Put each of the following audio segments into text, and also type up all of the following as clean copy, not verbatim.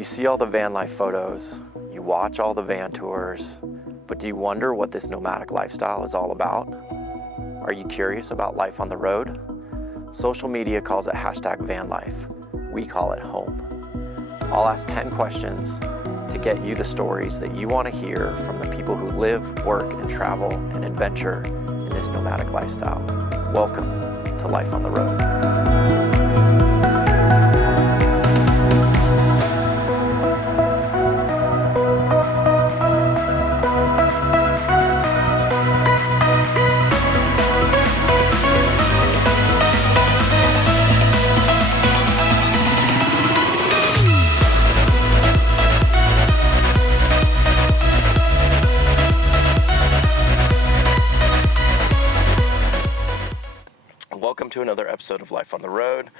You see all the van life photos, you watch all the van tours, but do you wonder what this nomadic lifestyle is all about? Are you curious about life on the road? Social media calls it #vanlife. We call it home. I'll ask 10 questions to get you the stories that you want to hear from the people who live, work, and travel and adventure in this nomadic lifestyle. Welcome to Life on the Road. Welcome to another episode of Life on the Road,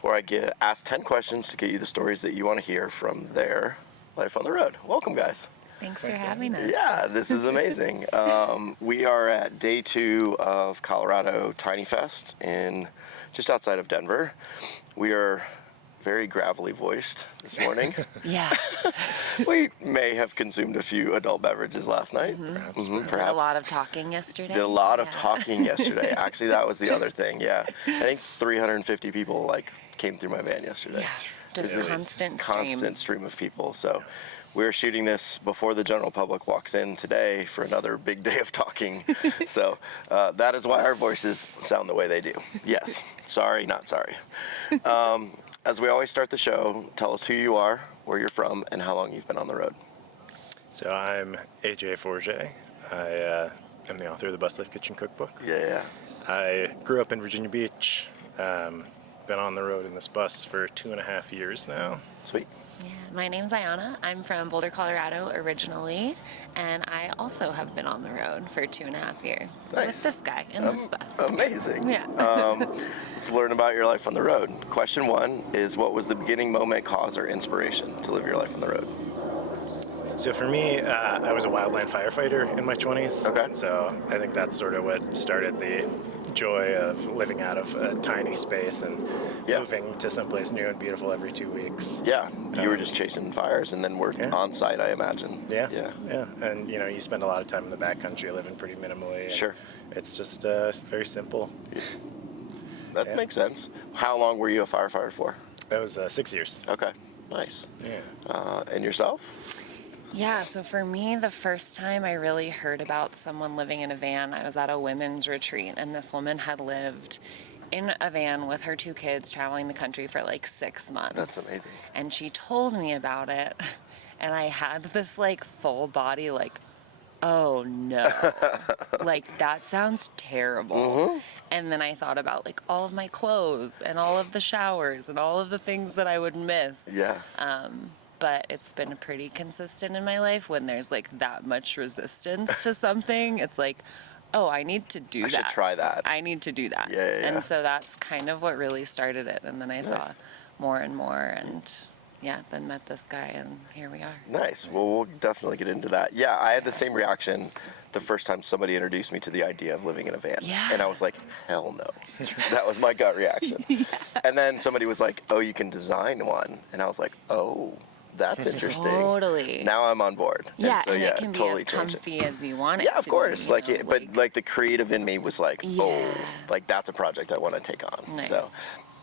where I get asked 10 questions to get you the stories that you want to hear from their life on the road. Welcome, guys. Thanks for having us. Yeah, this is amazing. We are at day 2 of Colorado Tiny Fest in just outside of Denver. We are very gravelly voiced this morning. Yeah. We may have consumed a few adult beverages last night. Perhaps. Did a lot of talking yesterday. Did a lot of talking yesterday. Actually, that was the other thing. Yeah, I think 350 people came through my van yesterday. Yeah, just constant stream of people. So we're shooting this before the general public walks in today for another big day of talking. So that is why our voices sound the way they do. Yes, sorry, not sorry. As we always start the show, tell us who you are, where you're from, and how long you've been on the road. So I'm AJ Forget. I am the author of the BusLife Kitchen Cookbook. Yeah. I grew up in Virginia Beach. Been on the road in this bus for 2.5 years now. Sweet. Yeah, my name's Ayana. I'm from Boulder, Colorado originally, and I also have been on the road for 2.5 years with this guy in this bus. Amazing. Yeah. Let's learn about your life on the road. Question 1 is, what was the beginning moment, cause, or inspiration to live your life on the road? So for me, I was a wildland firefighter in my 20s. Okay. So I think that's sort of what started the joy of living out of a tiny space and moving to someplace new and beautiful every 2 weeks. Yeah, you were just chasing fires and then were on site, I imagine. Yeah. And you spend a lot of time in the backcountry living pretty minimally. Sure. It's just very simple. That makes sense. How long were you a firefighter for? That was 6 years. Okay, nice. Yeah. And yourself? Yeah, so for me, the first time I really heard about someone living in a van, I was at a women's retreat, and this woman had lived in a van with her 2 kids traveling the country for 6 months. That's amazing. And she told me about it, and I had this full body oh no, that sounds terrible. Mm-hmm. And then I thought about all of my clothes and all of the showers and all of the things that I would miss. Yeah. But it's been pretty consistent in my life. When there's that much resistance to something, it's oh, I need to do that. I should try that. I need to do that. Yeah. And so that's kind of what really started it. And then I saw more and more, and then met this guy, and here we are. Nice. Well, we'll definitely get into that. Yeah, I had the same reaction the first time somebody introduced me to the idea of living in a van. Yeah. And I was like, hell no. That was my gut reaction. Yeah. And then somebody was like, oh, you can design one. And I was like, oh, that's interesting. Totally. Now I'm on board. Yeah, and, so, and it can totally be as comfy as you want it to. Yeah, of course. Be, but the creative in me was that's a project I want to take on. Nice. So,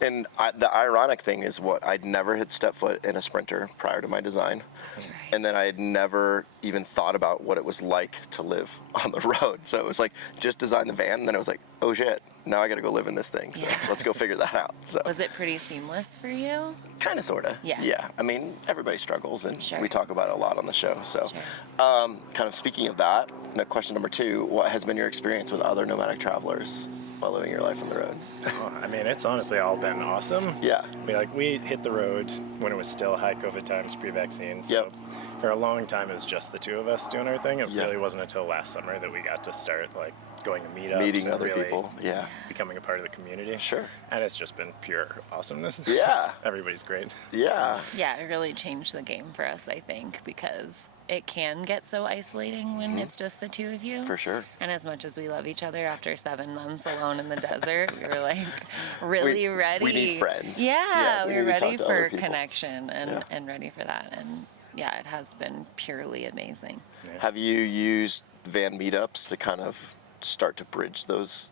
and the ironic thing is I'd never had stepped foot in a Sprinter prior to my design. That's right. And then I had never even thought about what it was like to live on the road. So it was just design the van, and then it was oh shit, now I got to go live in this thing. So let's go figure that out. So was it pretty seamless for you? Kind of, sort of. Yeah. Yeah. I mean, everybody struggles, and Sure. we talk about it a lot on the show. So, Sure. kind of speaking of that, question number 2: what has been your experience with other nomadic travelers while living your life on the road? I mean, it's honestly all been awesome. Yeah. We hit the road when it was still high COVID times, pre-vaccine. So for a long time, it was just the two of us doing our thing. It Yeah. really wasn't until last summer that we got to start like going to meetups, Meeting and other really people, yeah. becoming a part of the community. Sure. And it's just been pure awesomeness. Yeah. Everybody's great. Yeah. Yeah, it really changed the game for us, I think, because it can get so isolating when it's just the two of you. For sure. And as much as we love each other, after 7 months alone in the desert, we were like really ready. We need friends. Yeah, we we were need to talk ready to other for people. connection and, Yeah. and ready for that. And yeah, it has been purely amazing. Have you used van meetups to kind of start to bridge those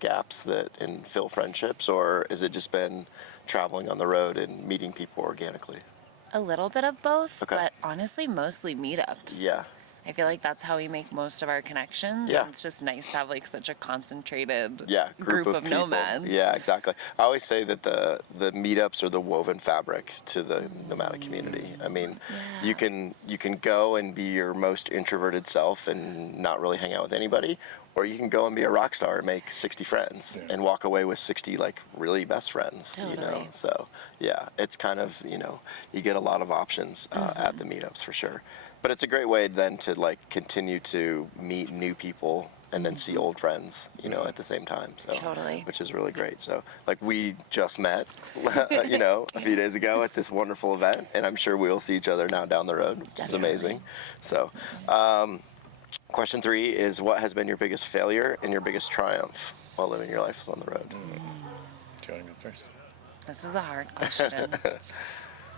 gaps and fill friendships, or has it just been traveling on the road and meeting people organically? A little bit of both, Okay. but honestly, mostly meetups. Yeah. I feel like that's how we make most of our connections. Yeah. And it's just nice to have like such a concentrated Group of people. nomads. Yeah, exactly. I always say that the meetups are the woven fabric to the nomadic community. I mean, you can go and be your most introverted self and not really hang out with anybody, or you can go and be a rock star and make 60 friends and walk away with 60 like really best friends. You know, Totally. so yeah, it's kind of, you get a lot of options at the meetups for sure. But it's a great way then to like continue to meet new people and then see old friends, at the same time. So Totally. which is really great. So like we just met, a few days ago at this wonderful event, and I'm sure we'll see each other now down the road, which is amazing. So, question 3 is, what has been your biggest failure and your biggest triumph while living your life on the road? Do you want to go first? This is a hard question.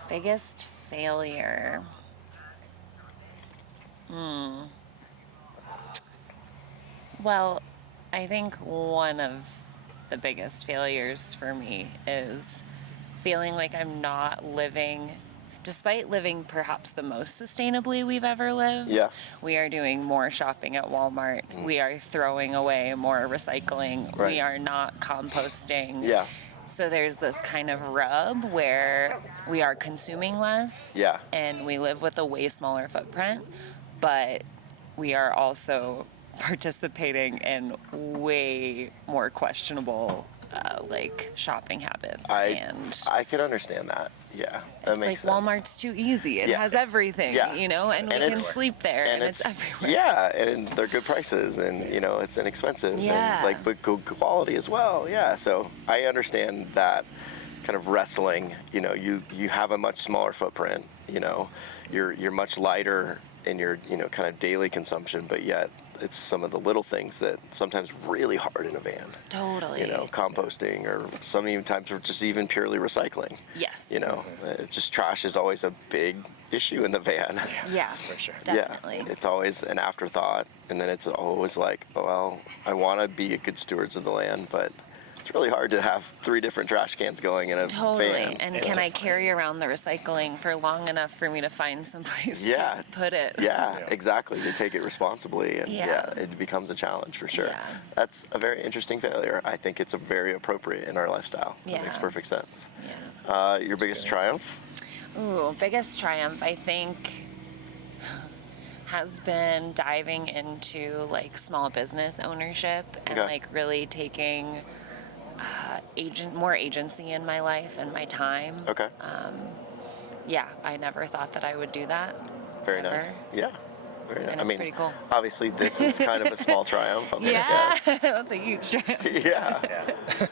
Biggest failure. Well, I think one of the biggest failures for me is feeling like I'm not living, despite living perhaps the most sustainably we've ever lived. Yeah. We are doing more shopping at Walmart. We are throwing away more recycling. Right. We are not composting. Yeah. So there's this kind of rub where we are consuming less. Yeah. And we live with a way smaller footprint, but we are also participating in way more questionable shopping habits. I could understand that. Yeah, that It's makes like sense. Walmart's too easy. It Yeah. has everything, Yeah. and we And can it's- sleep there, and it's everywhere. Yeah, and they're good prices, and it's inexpensive, Yeah. and but good quality as well. Yeah, so I understand that kind of wrestling. You have a much smaller footprint. You're much lighter in your kind of daily consumption, but yet it's some of the little things that sometimes really hard in a van. Totally. Composting, or sometimes just even purely recycling. Yes. It's just trash is always a big issue in the van. Yeah, For sure. definitely. Yeah, it's always an afterthought, and then it's always like, well, I want to be a good stewards of the land, but it's really hard to have 3 different trash cans going in a Totally. van. And can I carry around the recycling for long enough for me to find someplace Yeah. to put it? Yeah, exactly. To take it responsibly, and Yeah. it becomes a challenge for sure. Yeah. That's a very interesting failure. I think it's a very appropriate in our lifestyle. Yeah. That makes perfect sense. Yeah. Your biggest triumph? Ooh, biggest triumph, I think, has been diving into like small business ownership and Okay. like really taking more agency in my life and my time. Okay. Yeah, I never thought that I would do that. Very ever. nice. Yeah. Very nice. And it's pretty cool. Obviously, this is kind of a small triumph. I'm gonna Yeah, guess. that's a huge triumph. Yeah. Yeah.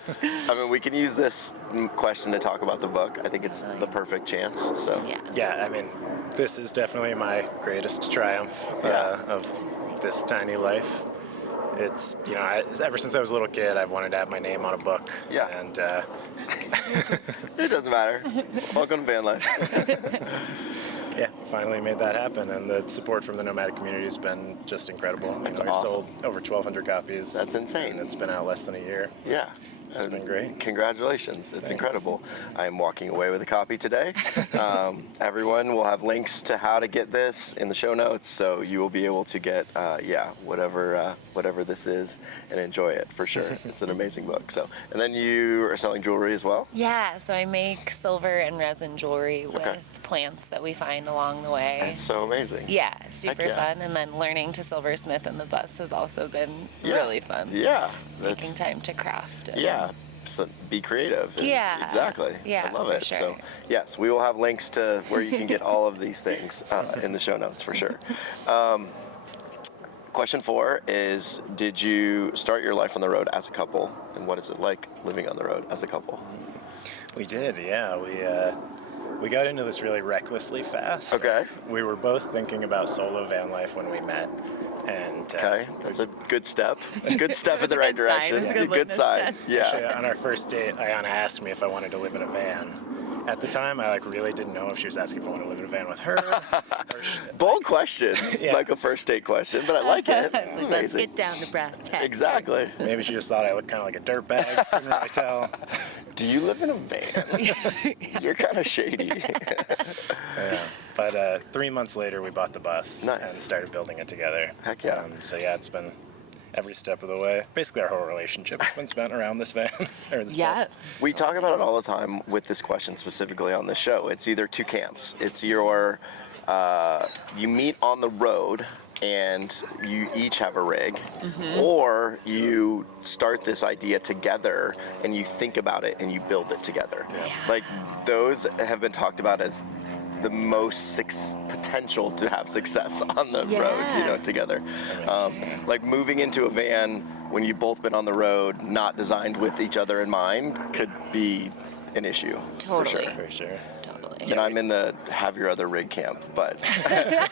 I mean, we can use this question to talk about the book. I think it's the perfect chance. So. Yeah. Yeah, I mean, this is definitely my greatest triumph of this tiny life. It's, ever since I was a little kid, I've wanted to have my name on a book. Yeah. And It doesn't matter. Welcome to van life. yeah, finally made that happen. And the support from the nomadic community has been just incredible. That's We've awesome. sold over 1,200 copies. That's insane. And it's been out less than a year. Yeah. It's been great. Congratulations. It's Thanks. incredible. I am walking away with a copy today. Everyone will have links to how to get this in the show notes, so you will be able to get, whatever this is and enjoy it for sure. It's an amazing book. So, and then you are selling jewelry as well? Yeah, so I make silver and resin jewelry Okay. with plants that we find along the way. That's so amazing. Yeah, super yeah. fun. And then learning to silversmith in the bus has also been Yeah. really fun. Yeah. Taking time to craft. And Yeah. be creative. And Yeah. Exactly. Yeah, I love for it. sure. So yes, we will have links to where you can get all of these things in the show notes for sure. Question 4 is, did you start your life on the road as a couple, and what is it like living on the road as a couple? We did, yeah. We got into this really recklessly fast. Okay. We were both thinking about solo van life when we met. And Okay, that's a good step. A good step in the right good sign. direction. It was a good good litmus sign. test. actually, Yeah. on our first date, Ayana asked me if I wanted to live in a van. At the time, I really didn't know if she was asking if I wanted to live in a van with her. Bold question, Yeah. like a first date question, but I like it. Let's Amazing. get down to brass tacks. Exactly. Maybe she just thought I looked kind of like a dirtbag. Couldn't really tell. Do you live in a van? You're kind of shady. Yeah. But 3 months later, we bought the bus Nice. and started building it together. Heck yeah. So yeah, it's been every step of the way. Basically, our whole relationship has been spent around this van or this Yeah. bus. We talk about it all the time with this question specifically on this show. It's either two camps. It's your, you meet on the road and you each have a rig, or you start this idea together and you think about it and you build it together. Like those have been talked about as the most potential to have success on the road, together. Like moving into a van when you've both been on the road, not designed with each other in mind, could be an issue. Totally. For sure. For sure. Totally. And I'm in the have your other rig camp, but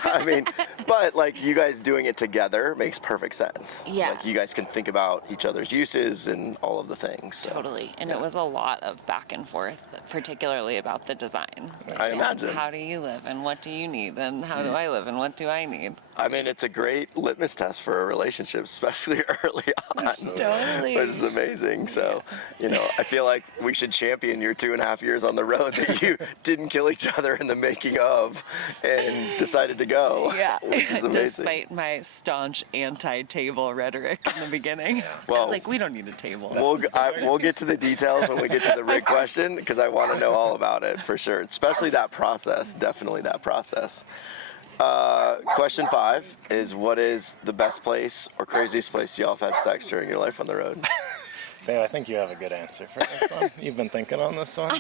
I mean, but like you guys doing it together makes perfect sense. Yeah. Like you guys can think about each other's uses and all of the things. So. Totally. And it was a lot of back and forth, particularly about the design. I imagine. How do you live and what do you need and how do I live and what do I need? I mean, it's a great litmus test for a relationship, especially early on. Totally. Which is amazing. So, I feel like we should champion your 2.5 years on the road that you didn't kill each other in the making of and decided to go. Yeah. Which is amazing. Despite my staunch anti-table rhetoric in the beginning. I Well, was like, we don't need a table. We'll get to the details when we get to the rig question, because I want to know all about it for sure, especially that process, definitely that process. Question 5 is, what is the best place or craziest place y'all have had sex during your life on the road? Babe, I think you have a good answer for this one. You've been thinking on this one.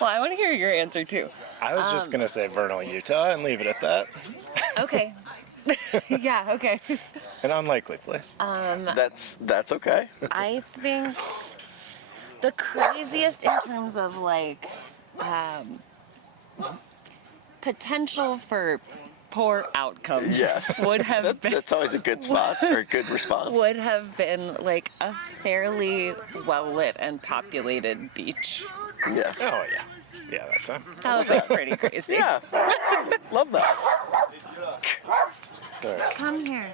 Well, I want to hear your answer too. I was just going to say Vernal, Utah, and leave it at that. Okay. Yeah, okay. An unlikely place. That's okay. I think the craziest in terms of like potential for poor outcomes Yes. would have been That's always a good spot or a good response. would have been like a fairly well lit and populated beach. Yeah. Oh, yeah. Yeah, that time. That was like pretty crazy. Yeah. Love that. Sorry. Come here.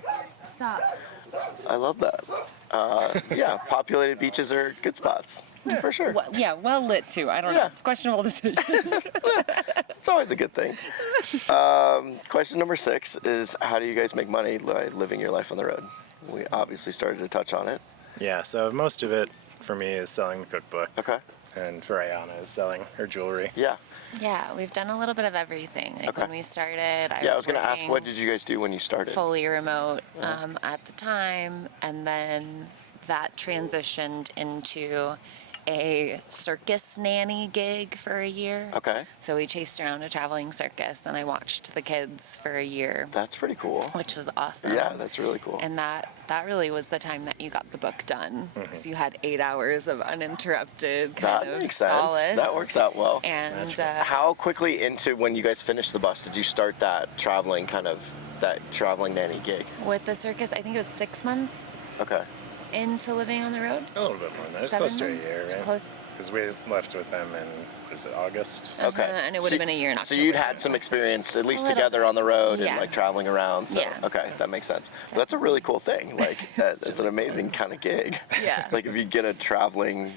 Stop. I love that. Yeah, populated beaches are good spots. For sure. Well lit too. I don't Yeah. know. Questionable decision. It's always a good thing. Question number 6 is, how do you guys make money by living your life on the road? We obviously started to touch on it. Yeah, so most of it for me is selling the cookbook. Okay. And for Ayana is selling her jewelry. Yeah. Yeah, we've done a little bit of everything. Like Okay. when we started, I was going to ask, what did you guys do when you started? fully remote at the time, and then that transitioned into a circus nanny gig for a year. Okay. So we chased around a traveling circus, and I watched the kids for a year, That's pretty cool. which was awesome. Yeah, that's really cool. And that really was the time that you got the book done. So you had 8 hours of uninterrupted kind That of makes sense. solace. That works out well. And How quickly into when you guys finished the bus did you start that traveling nanny gig? with the circus, I think it was 6 months Okay. into living on the road. A little bit more than that. It's 7 close to a months? year, right? Close. Because we left with them in, was it August? Okay. And it would have been a year in So October. you'd had some experience, at least little together bit. on the road and Yeah. like traveling around. So, Yeah. okay, that makes sense. But that's a really cool thing. Like, it's an amazing kind of gig. Yeah. Like, if you get a traveling,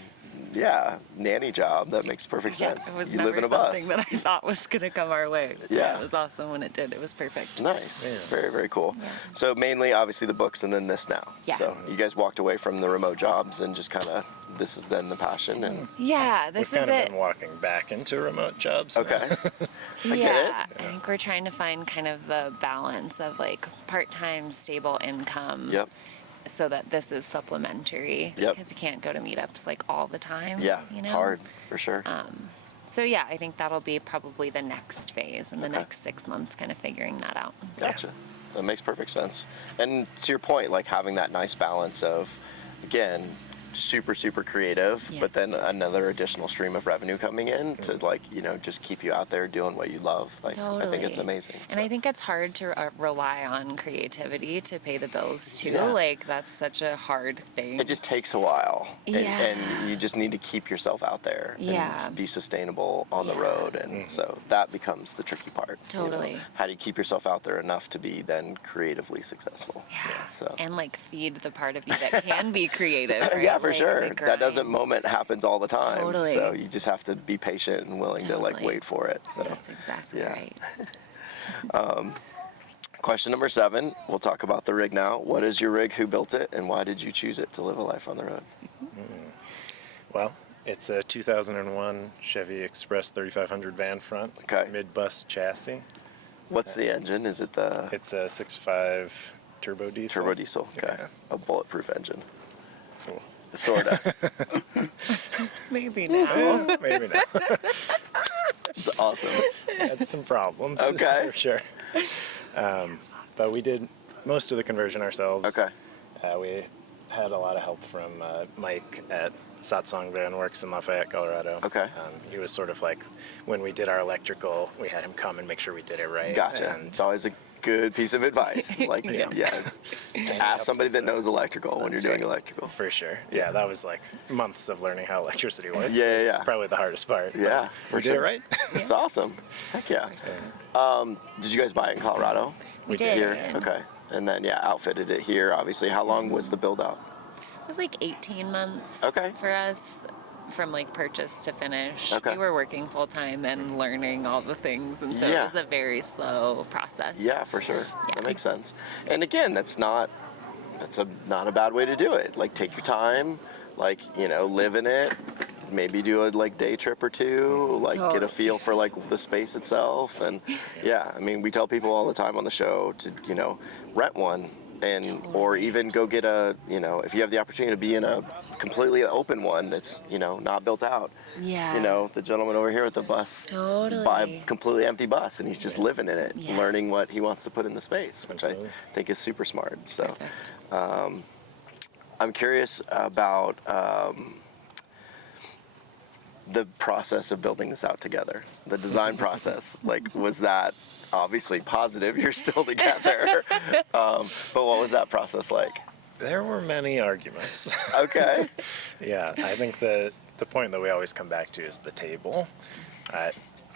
nanny job, that makes perfect Yeah, sense. it was You never live in a bus. something that I thought was going to come our way. But Yeah. It was awesome when it did. It was perfect. Nice. Yeah. Very, very cool. Yeah. So mainly, obviously, the books and then this now. Yeah. So you guys walked away from the remote jobs and just kind of, this is then the passion. And Yeah, this We've is kind of it. been walking back into remote jobs. okay. I get Yeah, it. I think we're trying to find kind of the balance of like part-time stable income. Yep. so that this is supplementary, Yep. because you can't go to meetups like all the time. Yeah, you know? it's hard for sure. So yeah, I think that'll be probably the next phase in the next 6 months, kind of figuring that out. Gotcha. That makes perfect sense. And to your point, like having that nice balance of, again, super creative, Yes. but then another additional stream of revenue coming in to like, you know, just keep you out there doing what you love. Like, I think it's amazing. And I think it's hard to rely on creativity to pay the bills too. Yeah. Like, that's such a hard thing. It just takes a while. Yeah. And you just need to keep yourself out there Yeah. and be sustainable on the Yeah. road. And so that becomes the tricky part. you know? Totally. How do you keep yourself out there enough to be then creatively successful? Yeah. So. And like feed the part of you that can be creative. Right? Yeah, for Like, sure. the That grind. doesn't moment happens all the time. Totally. So you just have to be patient and willing to like Totally. wait for it. So That's exactly Yeah. right. question number 7, we'll talk about the rig now. What is your rig? Who built it? And why did you choose it to live a life on the road? Well, it's a 2001 Chevy Express 3500 van front. It's Okay. a mid-bus chassis. What's the engine? Is it the It's a 6.5 turbo diesel. turbo diesel? Okay. Yeah. A bulletproof engine. Cool. Sorta. Maybe now. Maybe not. It's awesome. Had some problems. Okay. For sure. But we did most of the conversion ourselves. Okay. We had a lot of help from Mike at Satsang Van Works in Lafayette, Colorado. Okay. He was sort of like, when we did our electrical, we had him come and make sure we did it right. Gotcha. And It's always a good piece of advice. Like, yeah. Ask somebody that knows electrical when you're doing electrical. for sure. Yeah, that was like months of learning how electricity works. Yeah, That's yeah. Probably the hardest part. but Yeah, for we did sure. it right. It's awesome. Heck yeah. Did you guys buy it in Colorado? We did. Here? Okay. And then, yeah, outfitted it here, obviously. How long was the build out? It was like 18 months Okay. for us, from like purchase to finish. Okay. We were working full time and learning all the things, and so Yeah. it was a very slow process. Yeah, for sure. Yeah. That makes sense. And again, that's not a bad way to do it. Like, take your time, like, you know, live in it. Maybe do a like day trip or two, like get a feel for like the space itself. And yeah, I mean, we tell people all the time on the show to, you know, rent one and or even go get a, you know, if you have the opportunity to be in a completely open one that's, you know, not built out. Yeah. You know, the gentleman over here with the bus, Totally. buy a completely empty bus and he's just living in it, Yeah. learning what he wants to put in the space, which Absolutely. I think is super smart. So Perfect. I'm curious about the process of building this out together, the design process. Like, was that obviously positive? You're still together. But what was that process like? There were many arguments. Okay. Yeah, I think the point that we always come back to is the table.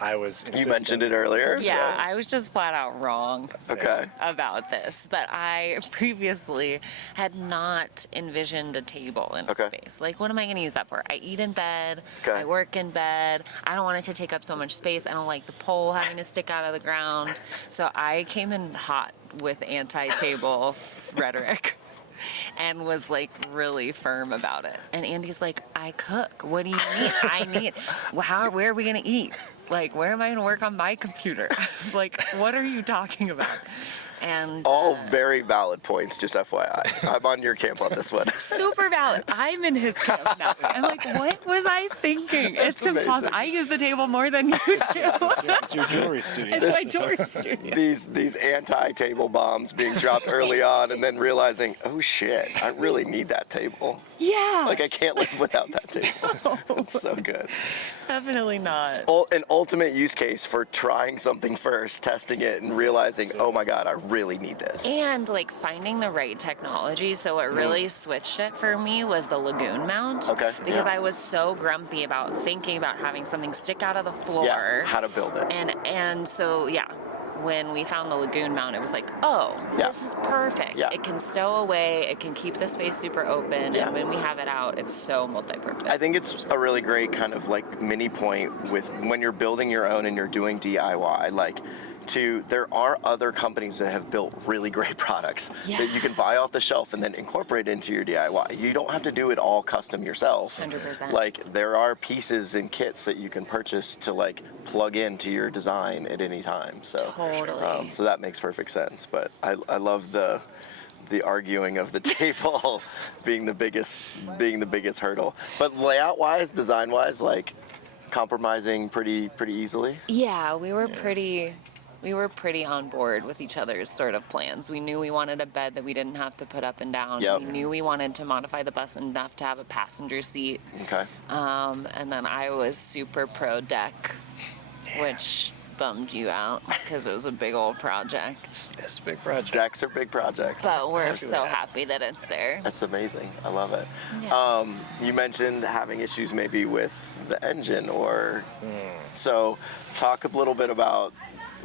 I was You mentioned it earlier. Yeah, I was just flat out wrong Okay. about this, but I previously had not envisioned a table in a Okay. space. Like, what am I going to use that for? I eat in bed, Okay. I work in bed, I don't want it to take up so much space, I don't like the pole having to stick out of the ground. So I came in hot with anti-table rhetoric and was like really firm about it. And Andy's like, I cook. What do you need? I need, where are we going to eat? Like, where am I going to work on my computer? Like, what are you talking about? And All very valid points, just FYI. I'm on your camp on this one. super valid. I'm in his camp now. I'm like, what was I thinking? It's amazing. impossible. I use the table more than you do. It's your jewelry studio. It's my jewelry studio. These anti-table bombs being dropped early on and then realizing, oh shit, I really need that table. Yeah. Like, I can't live without that table. It's so good. Definitely not. An ultimate use case for trying something first, testing it, and realizing, oh my god, I really need this. And like finding the right technology. So what really switched it for me was the lagoon mount. Okay, Because yeah. I was so grumpy about thinking about having something stick out of the floor. Yeah, how to build it. And so yeah, when we found the lagoon mount, it was like, oh, Yeah. this is perfect. Yeah. It can stow away. It can keep the space super open. Yeah. And when we have it out, it's so multi-purpose. I think it's a really great kind of like mini point with when you're building your own and you're doing DIY, like there are other companies that have built really great products that you can buy off the shelf and then incorporate into your DIY. You don't have to do it all custom yourself. 100%. Like, there are pieces and kits that you can purchase to like plug into your design at any time. So Totally. so that makes perfect sense. But I love the the arguing of the table being the biggest hurdle. But layout wise, design wise, like compromising pretty easily. Yeah, we were pretty on board with each other's sort of plans. We knew we wanted a bed that we didn't have to put up and down. Yep. We knew we wanted to modify the bus enough to have a passenger seat. Okay. And then I was super pro deck, which bummed you out because it was a big old project. It's a big project. Decks are big projects. But we're so happy that it's there. That's amazing. I love it. Yeah. You mentioned having issues maybe with the engine or so talk a little bit about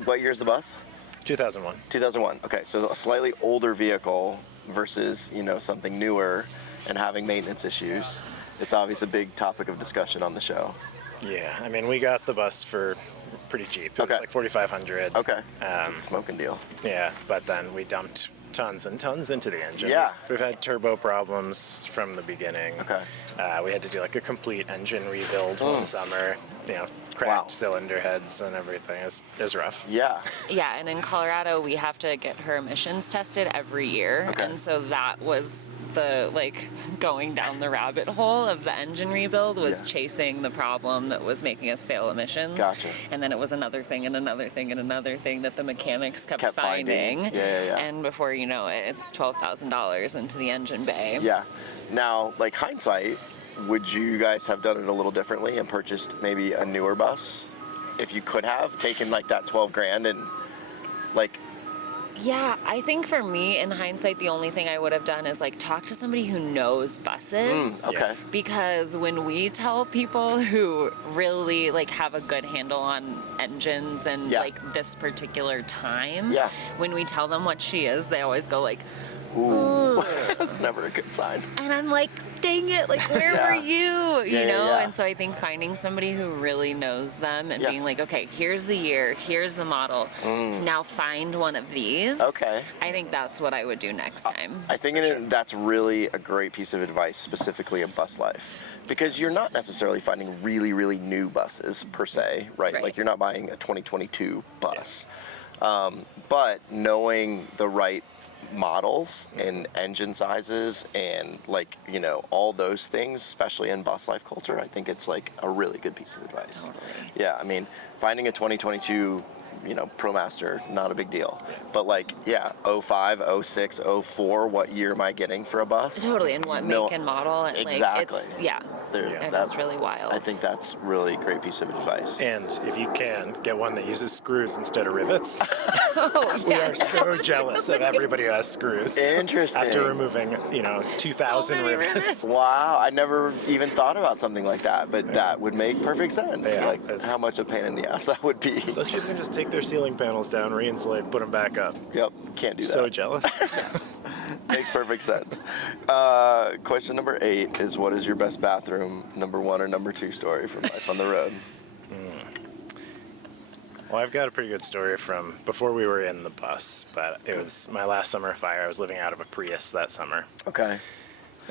what year's the bus? 2001. 2001. Okay, so a slightly older vehicle versus, something newer and having maintenance issues. It's obviously a big topic of discussion on the show. Yeah, I mean, we got the bus for pretty cheap. It was like $4,500. Okay. It's a smoking deal. Yeah, but then we dumped tons and tons into the engine. Yeah. We've had turbo problems from the beginning. Okay. We had to do like a complete engine rebuild one summer. Cracked cylinder heads and everything. It was rough. Yeah. Yeah, and in Colorado, we have to get her emissions tested every year. Okay. And so that was the, going down the rabbit hole of the engine rebuild was chasing the problem that was making us fail emissions. Gotcha. And then it was another thing and another thing and another thing that the mechanics kept finding. Yeah. And before you know it, it's $12,000 into the engine bay. Yeah. Now, hindsight, would you guys have done it a little differently and purchased maybe a newer bus? If you could have taken that 12 grand and Yeah, I think for me, in hindsight, the only thing I would have done is talk to somebody who knows buses. Okay. Because when we tell people who really have a good handle on engines and this particular time, when we tell them what she is, they always go ooh, that's never a good sign. and I'm like, dang it, where were you? You know? Yeah. And so I think finding somebody who really knows them and being okay, here's the year, here's the model, now find one of these. Okay. I think that's what I would do next time. I think that's really a great piece of advice, specifically at BusLife. Because you're not necessarily finding really, really new buses per se, right? You're not buying a 2022 bus. But knowing the right models and engine sizes and all those things, especially in bus life culture, I think it's a really good piece of advice. Totally. Yeah, I mean, finding a 2022 ProMaster, not a big deal. But 05, 06, 04, what year am I getting for a bus? Totally, and what make and model. And exactly. That's really wild. I think that's really a great piece of advice. And if you can, get one that uses screws instead of rivets. We are so jealous of everybody who has screws. Interesting. After removing, 2,000 rivets. Wow, I never even thought about something like that, but that would make perfect sense. Yeah, how much a pain in the ass that would be. Those people can just take their ceiling panels down, re-insulate, put them back up. Yep, can't do that. So jealous. Makes perfect sense. Question number 8 is, what is your best bathroom, number 1 or number 2 story from Life on the Road? Well, I've got a pretty good story from before we were in the bus, but it was my last summer fire. I was living out of a Prius that summer. Okay.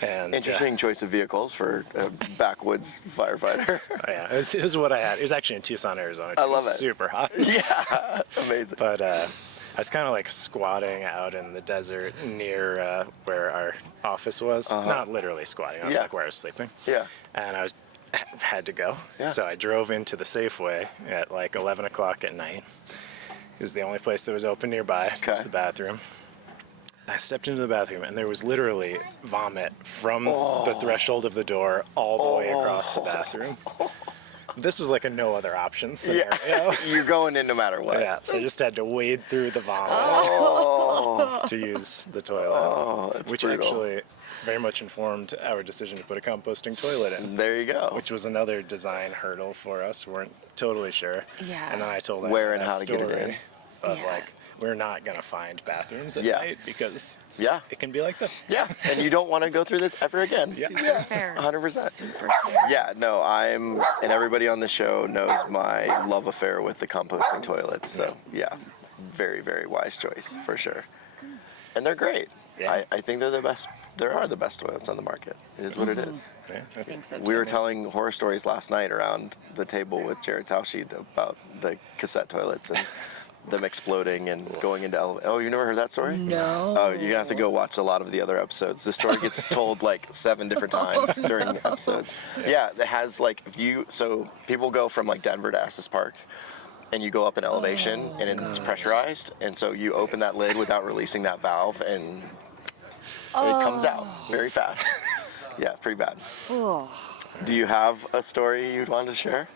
And interesting choice of vehicles for a backwoods firefighter. Yeah, it was what I had. It was actually in Tucson, Arizona. I love it. Super hot. Yeah, amazing. But I was kind of squatting out in the desert near where our office was. Not literally squatting. That's where I was sleeping. Yeah. And I had to go. Yeah. So I drove into the Safeway at 11 o'clock at night. It was the only place that was open nearby. It was the bathroom. I stepped into the bathroom, and there was literally vomit from the threshold of the door all the way across the bathroom. This was a no other option scenario. Yeah. You're going in no matter what. Yeah, so I just had to wade through the vomit to use the toilet, which brutal. actually very much informed our decision to put a composting toilet in. There you go. Which was another design hurdle for us. We weren't totally sure. Yeah. And then I told them where and how to get it in. Of we're not going to find bathrooms at night because it can be like this. Yeah, and you don't want to go through this ever again. Super fair. 100%. Super fair. Yeah, no, and everybody on the show knows my love affair with the composting toilets. So, very, very wise choice, for sure. And they're great. Yeah. I think they're the best. There are the best toilets on the market. It is what it is. Yeah, I think so, We were telling horror stories last night around the table with Jared Tauschid about the cassette toilets, and them exploding and going into oh, you never heard that story? No. Oh, you're gonna have to go watch a lot of the other episodes. The story gets told like 7 different times during the episodes. Yeah, it has like so people go from like Denver to Estes Park, and you go up in elevation, and it's pressurized, and so you open that lid without releasing that valve, and it comes out very fast. Yeah, it's pretty bad. Do you have a story you'd want to share?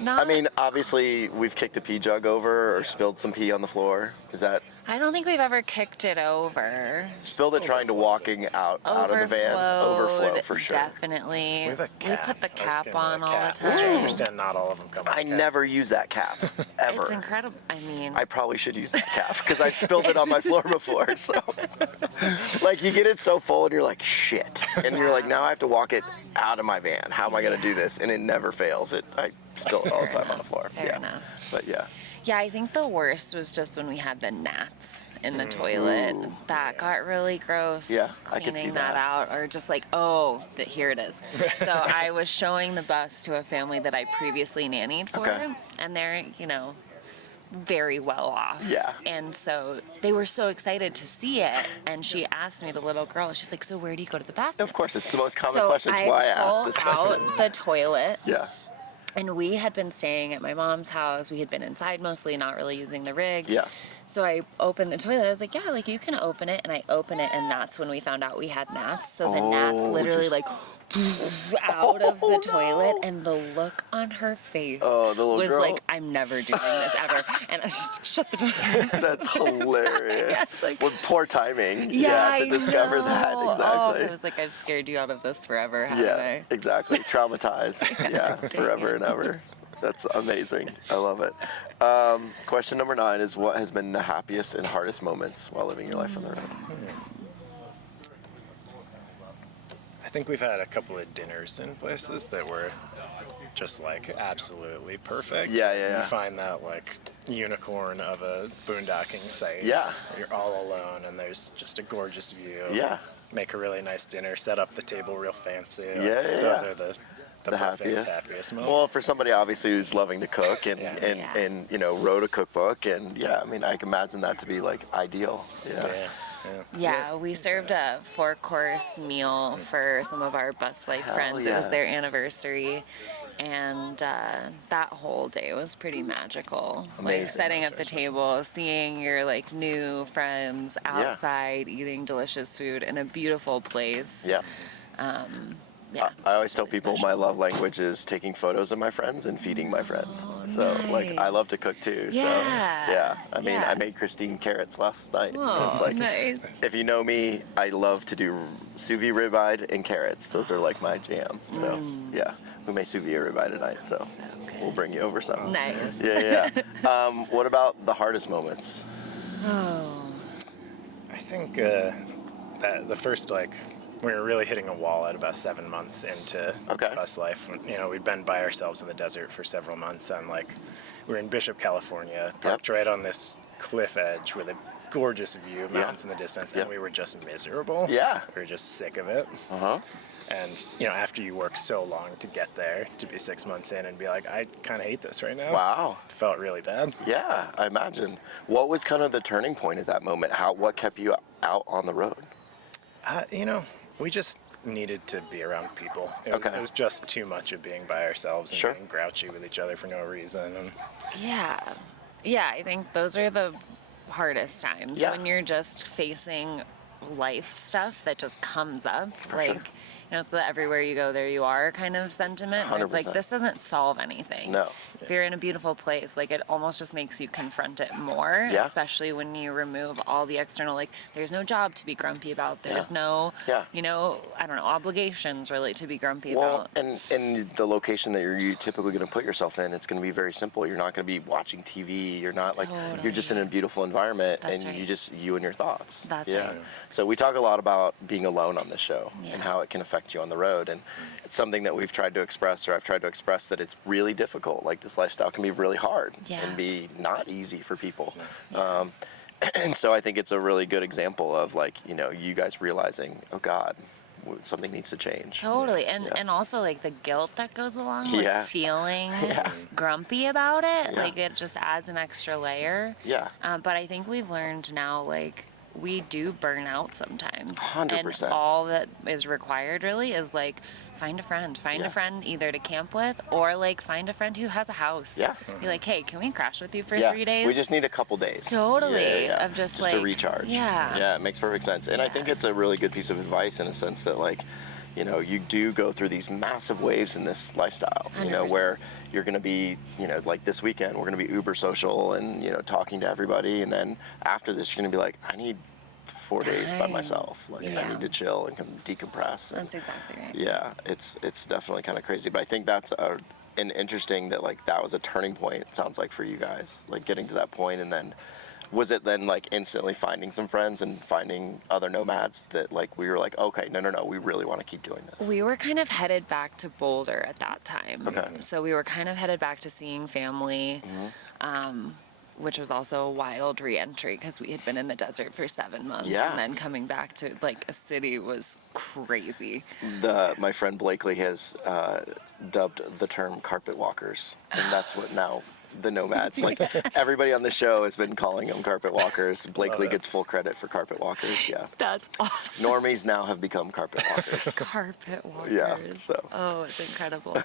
Not. I mean, obviously, we've kicked a pee jug over or spilled some pee on the floor. Is that I don't think we've ever kicked it over. spilled it trying to walking out of the van? Overflow for sure. Definitely. We have a cap. We put the I was cap getting on a all cap, the time. which I understand not all of them come with I a cap. never use that cap ever. It's incredible. I mean, I probably should use that cap because I spilled it on my floor before. So, like, you get it so full and you're like, shit, and you're like, now I have to walk it out of my van. How am I gonna do this? And it never fails. I spill it all the time on the floor. Fair enough. But yeah. yeah, I think the worst was just when we had the gnats in the toilet. That got really gross. Yeah, I could see cleaning that. out, or just like, here it is. So I was showing the bus to a family that I previously nannied for, Okay. and they're, very well off. Yeah. And so they were so excited to see it, and she asked me, the little girl, she's like, so where do you go to the bathroom? Of course, it's the most common So question. It's why I asked this pull question. out the toilet. Yeah. And we had been staying at my mom's house. We had been inside mostly, not really using the rig. Yeah. So I opened the toilet. I was like, yeah, like you can open it. And I open it, and that's when we found out we had gnats. So the gnats literally just- like out of the toilet, and the look on her face Oh, the little was girl. like, I'm never doing this ever. And I was just shut the door. That's hilarious. Yeah, it's like- Well, poor timing. Yeah, to I discover know. that. Oh, Exactly. I was like, I've scared you out of this forever, haven't Yeah, I? exactly. Traumatized. Yeah, forever and ever. That's amazing. I love it. Question number 9 is, what has been the happiest and hardest moments while living your life on the road? I think we've had a couple of dinners in places that were just like absolutely perfect. Yeah. You find that like unicorn of a boondocking site. Yeah. Where you're all alone and there's just a gorgeous view. Yeah. Make a really nice dinner, set up the table real fancy. Yeah. Those are the perfect, happiest. moments. Well, for somebody obviously who's loving to cook and Yeah. and wrote a cookbook, and I mean, I can imagine that to be like ideal. Yeah, we served a 4-course meal for some of our BusLife friends. It was their yes. anniversary, and that whole day was pretty magical. Amazing. Like setting up the table, seeing your like new friends outside eating delicious food in a beautiful place. Yeah. Yeah. I always tell Pretty people special. my love language is taking photos of my friends and feeding my friends. So like, I love to cook too. Yeah. So yeah, I mean, Yeah. I made Christine carrots last night. Oh, It's like, nice. if you know me, I love to do sous vide ribeye and carrots. Those are like my jam. So yeah, we may sous vide ribeye tonight. So So good. we'll bring you over some. Nice. Yeah. What about the hardest moments? I think that the first we were really hitting a wall at about 7 months into bus life. We'd been by ourselves in the desert for several months, and we were in Bishop, California, parked right on this cliff edge with a gorgeous view, mountains in the distance, and we were just miserable. Yeah. We were just sick of it. And after you work so long to get there, to be 6 months in and be like, I kind of hate this right now. Wow. Felt really bad. Yeah, I imagine. What was kind of the turning point at that moment? What kept you out on the road? We just needed to be around people. It was just too much of being by ourselves and being grouchy with each other for no reason. And Yeah, I think those are the hardest times Yeah. when you're just facing life stuff that just comes up. It's the everywhere you go, there you are kind of sentiment. Where it's like, 100%. this doesn't solve anything. No. If you're in a beautiful place, it almost just makes you confront it more, Yeah. especially when you remove all the external, there's no job to be grumpy about. There's no, Yeah. I don't know, obligations really to be grumpy Well, about. and the location that you're typically going to put yourself in, it's going to be very simple. You're not going to be watching TV. You're not you're just in a beautiful environment, That's and right. you and your thoughts. That's right. So we talk a lot about being alone on this show and Yeah. how it can affect you on the road, and it's something that we've tried to express, or I've tried to express, that it's really difficult. This lifestyle can be really hard and be not easy for people. And so I think it's a really good example of you guys realizing, oh God, something needs to change. Totally. And also like the guilt that goes along with feeling grumpy about it. Yeah. Like it just adds an extra layer. Yeah. But I think we've learned now, like, we do burn out sometimes. 100%. And all that is required really is like find a friend either to camp with, or like find a friend who has a house. Yeah. Be like, hey, can we crash with you for 3 days? We just need a couple days. Totally. Of just like to recharge. Yeah, it makes perfect sense. And I think it's a really good piece of advice in a sense that, like, you know, you do go through these massive waves in this lifestyle, you know, 100%. where you're going to be, you know, like this weekend, we're going to be uber social and, you know, talking to everybody. And then after this, you're going to be like, I need 4 days by myself. Like, I need to chill and decompress. And, that's exactly right. yeah, it's definitely kind of crazy. But I think that's an interesting that, like, that was a turning point, it sounds like, for you guys, like getting to that point. And then was it then like instantly finding some friends and finding other nomads that, like, we were like, okay, no, we really want to keep doing this? We were kind of headed back to Boulder at that time. Okay. So we were kind of headed back to seeing family, which was also a wild re-entry because we had been in the desert for 7 months. Yeah. And then coming back to like a city was crazy. My friend Blakely has dubbed the term carpet walkers, and that's what now the nomads, like, everybody on the show has been calling them carpet walkers. Blakely gets full credit for carpet walkers. Yeah, That's awesome. normies now have become carpet walkers. Carpet walkers. Yeah, so. Oh, it's incredible.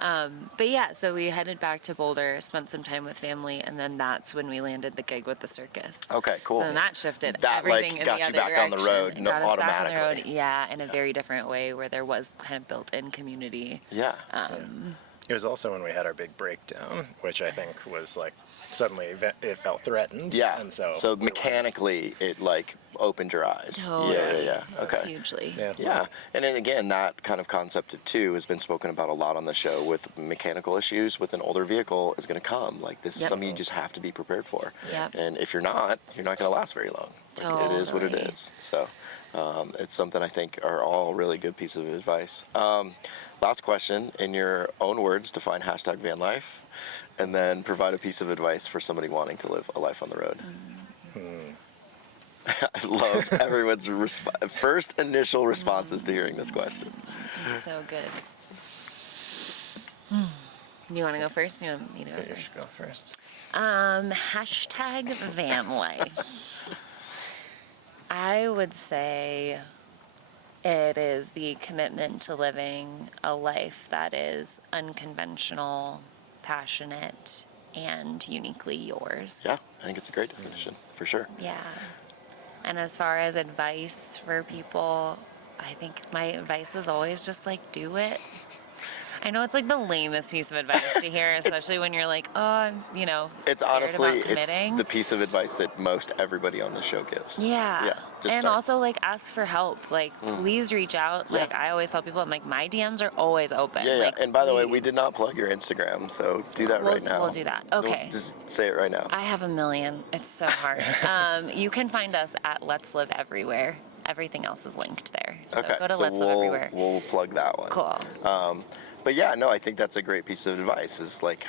But yeah, so we headed back to Boulder, spent some time with family, and then that's when we landed the gig with the circus. Okay, cool. So then that shifted That, everything like, in got the you other back on the direction. road, It got us back on the automatically. road, yeah, in a very different way where there was kind of built-in community. Yeah. It was also when we had our big breakdown, which I think was like suddenly it felt threatened. Yeah. And so mechanically, it like opened your eyes. Totally. Yeah. Okay. Hugely. Yeah, and then again, that kind of concept too has been spoken about a lot on the show. With mechanical issues with an older vehicle is going to come. Like, this is something you just have to be prepared for. Yep. And if you're not going to last very long. Like, it is what it Totally. is. So it's something I think are all really good pieces of advice. Last question, in your own words, define hashtag van life, and then provide a piece of advice for somebody wanting to live a life on the road. I love everyone's first initial responses to hearing this question. So good. You want to go first? You want me to go you should first? go first. Hashtag van life. I would say it is the commitment to living a life that is unconventional, passionate, and uniquely yours. Yeah, I think it's a great definition, for sure. Yeah. And as far as advice for people, I think my advice is always just like, do it. I know it's like the lamest piece of advice to hear, especially when you're like, oh, I'm, It's scared honestly, about committing. it's the piece of advice that most everybody on the show gives. Yeah. just And start. also, like, ask for help. Like, please reach out. Like, I always tell people, I'm like, my DMs are always open. Yeah. Like, And by the way, we please. did not plug your Instagram, so do that right now. We'll do that. Okay. Just say it right now. I have a million. It's so hard. You can find us at Let's Live Everywhere. Everything else is linked there. So Okay, go to so Let's Live Everywhere. We'll plug that one. Cool. But yeah, no, I think that's a great piece of advice is like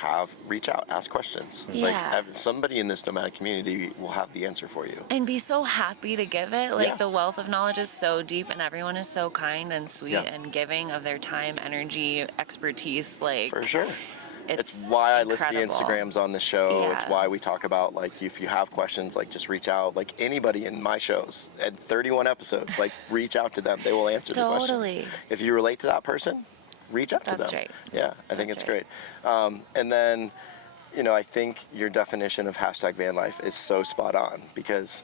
reach out, ask questions. Yeah. Like somebody in this nomadic community will have the answer for you. And be so happy to give it. Like, Yeah. the wealth of knowledge is so deep, and everyone is so kind and sweet and giving of their time, energy, expertise. Like, For sure. it's why I incredible. list the Instagrams on the show. Yeah. It's why we talk about, like, if you have questions, like, just reach out. Like, anybody in my shows at 31 episodes, like, reach out to them. They will answer the questions. Totally. If you relate to that person, reach out to them. That's right. Yeah, I think That's it's right. great. And then, I think your definition of hashtag van life is so spot on because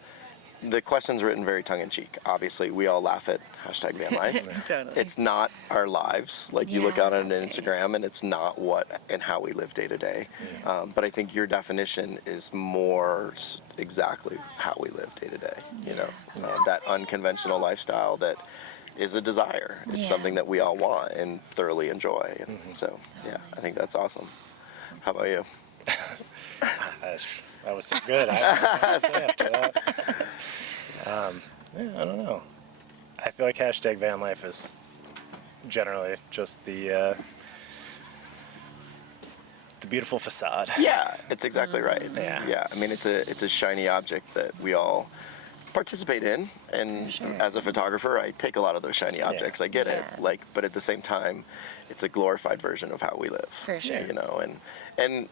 the question's written very tongue-in-cheek. Obviously, we all laugh at hashtag van life. Totally. It's not our lives. Like, you look Yeah, out on that's right. Instagram and it's not what and how we live day to day. But I think your definition is more exactly how we live day to day. That unconventional lifestyle that is a desire. It's Yeah. something that we all want and thoroughly enjoy. And so, yeah, I think that's awesome. How about you? That was so good. I don't know what to say after that. I don't know. I feel like hashtag van life is generally just the beautiful facade. Yeah, it's exactly right. Yeah. Yeah, I mean, it's a shiny object that we all participate in. And Sure. as a photographer, I take a lot of those shiny objects. I get it. Yeah. Like, but at the same time, it's a glorified version of how we live. For sure. You know, and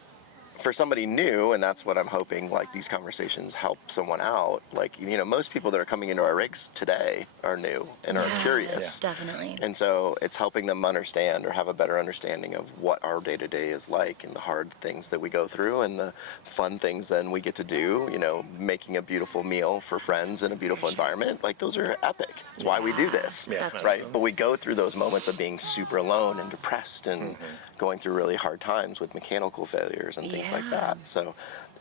for somebody new, and that's what I'm hoping, like, these conversations help someone out. Like, you know, most people that are coming into our rigs today are new and are curious. Definitely. And so it's helping them understand or have a better understanding of what our day-to-day is like, and the hard things that we go through and the fun things then we get to do, you know, making a beautiful meal for friends in a beautiful environment. Like, those are epic. It's why we do this, Yeah, That's right? But we go through those moments of being super alone and depressed and going through really hard times with mechanical failures and things like that. So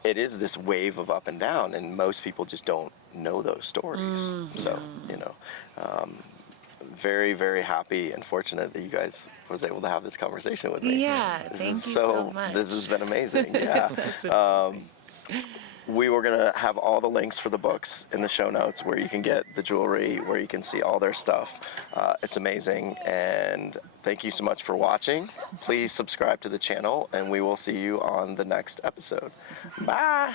it is this wave of up and down, and most people just don't know those stories. So, you know, very, very happy and fortunate that you guys was able to have this conversation with me. Yeah, This thank is you so much. This has been amazing. Yeah. That's been amazing. We were going to have all the links for the books in the show notes, where you can get the jewelry, where you can see all their stuff. It's amazing. And thank you so much for watching. Please subscribe to the channel, and we will see you on the next episode. Bye.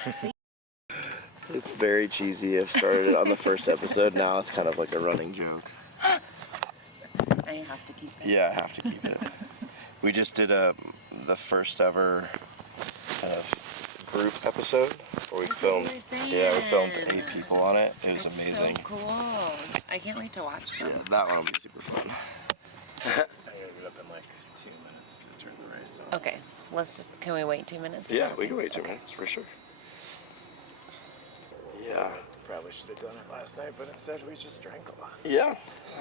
It's very cheesy. I've started it on the first episode. Now it's kind of like a running joke. I have to keep it. Yeah, I have to keep it. We just did the first ever kind of group episode where we filmed. you were saying. Yeah, we filmed 8 people on it. It was That's amazing. so cool. I can't wait to watch them. Yeah, that one will be super fun. I'm gonna get up in like 2 minutes to turn the race on. Okay, can we wait 2 minutes? Yeah, we can wait 2 minutes for sure. Yeah. Probably should have done it last night, but instead we just drank a lot. Yeah,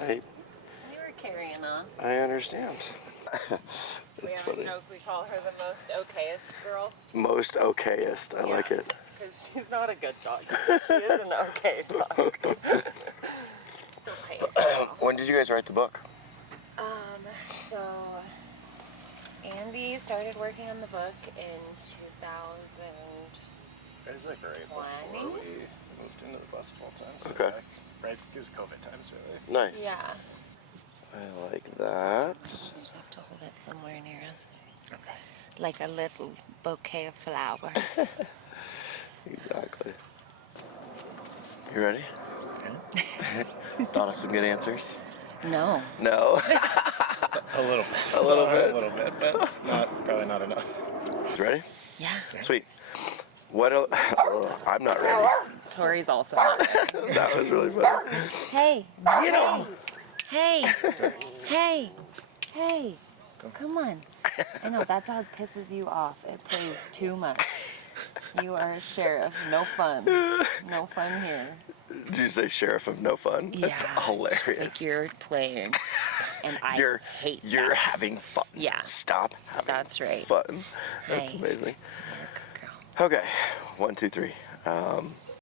We were carrying on. I understand. We It's have funny. a joke, we call her the most okayest girl. Most okayest. I like it. Because she's not a good dog. She is an okay dog. Okayest girl. When did you guys write the book? So Andy started working on the book in 2000. It was like right before 20? we moved into the bus full time. So Okay. like, right, it was COVID times really. Nice. Yeah. I like that. You just have to hold it somewhere near us. Okay. Like a little bouquet of flowers. Exactly. You ready? Thought of some good answers? No. No. A little bit. A little bit. A little bit, but probably not enough. You ready? Yeah. Sweet. What else? I'm not ready. Tori's also not there. That was really fun. Hey. Get him. Hey. Hey. Hey. Come on. I know, that dog pisses you off. It plays too much. You are a sheriff. No fun. No fun here. Did you say sheriff of no fun? That's hilarious. Just like you're playing. And I hate You're that. having fun. Yeah. Stop having That's right. fun. That's Hey. amazing. You're a good girl. Okay. 1, 2, 3.